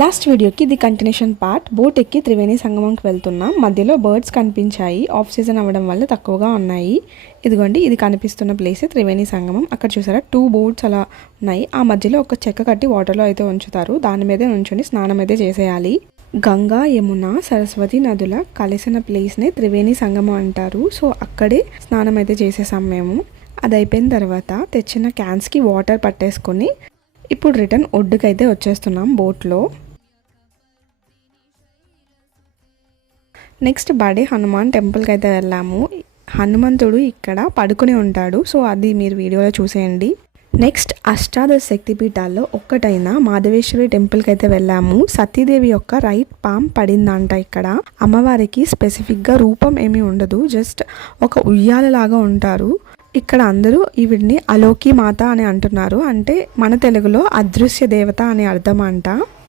Last వీడియోకి ఇది continuation part. Boat ఎక్కి త్రివేణి సంగమంకి వెళ్తున్నాం. మధ్యలో బర్డ్స్ కనిపించాయి. ఆఫ్ సీజన్ అవ్వడం వల్ల తక్కువగా ఉన్నాయి. ఇదిగోండి, ఇది కనిపిస్తున్న ప్లేస్ త్రివేణి సంగమం. అక్కడ చూసారా 2 బోట్స్ అలా ఉన్నాయి. ఆ మధ్యలో ఒక చెక్క కట్టి వాటర్లో అయితే ఉంచుతారు. దాని మీదే నుంచుని స్నానం అయితే చేసేయాలి. గంగా, యమున, సరస్వతి నదుల కలిసిన ప్లేస్నే త్రివేణి సంగమం అంటారు. సో అక్కడే స్నానం అయితే చేసేసాం మేము. అది అయిపోయిన తర్వాత తెచ్చిన క్యాన్స్కి వాటర్ పట్టేసుకొని ఇప్పుడు రిటర్న్ ఒడ్డుకైతే వచ్చేస్తున్నాం బోట్లో. నెక్స్ట్ బడే హనుమాన్ టెంపుల్కి అయితే వెళ్ళాము. హనుమంతుడు ఇక్కడ పడుకుని ఉంటాడు. సో అది మీరు వీడియోలో చూసేయండి. నెక్స్ట్ అష్టాదశ శక్తిపీఠాల్లో ఒక్కటైన మాధవేశ్వరి టెంపుల్కి అయితే వెళ్ళాము. సతీదేవి యొక్క రైట్ పామ్ పడిందంట. ఇక్కడ అమ్మవారికి స్పెసిఫిక్గా రూపం ఏమీ ఉండదు, జస్ట్ ఒక ఉయ్యాలలాగా ఉంటారు. ఇక్కడ అందరూ ఈవిడ్ని అలోకి మాత అని అంటున్నారు. అంటే మన తెలుగులో అదృశ్య దేవత అని అర్థం అంట.